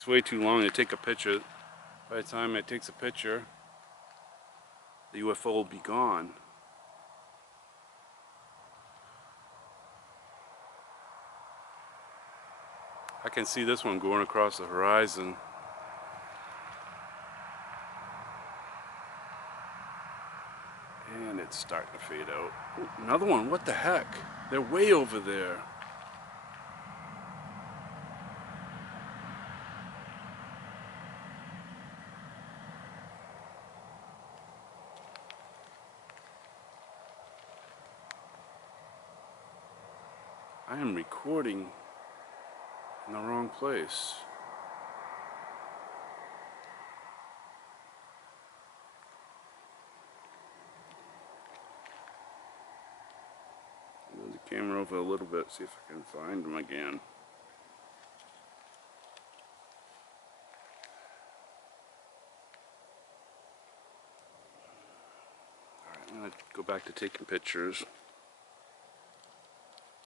It's way too long to take a picture. By the time it takes a picture, the UFO will be gone. I can see this one going across the horizon. And it's starting to fade out. Ooh, another one, what the heck? They're way over there. I am recording in the wrong place. Move the camera over a little bit, see if I can find them again. Alright, I'm going to go back to taking pictures.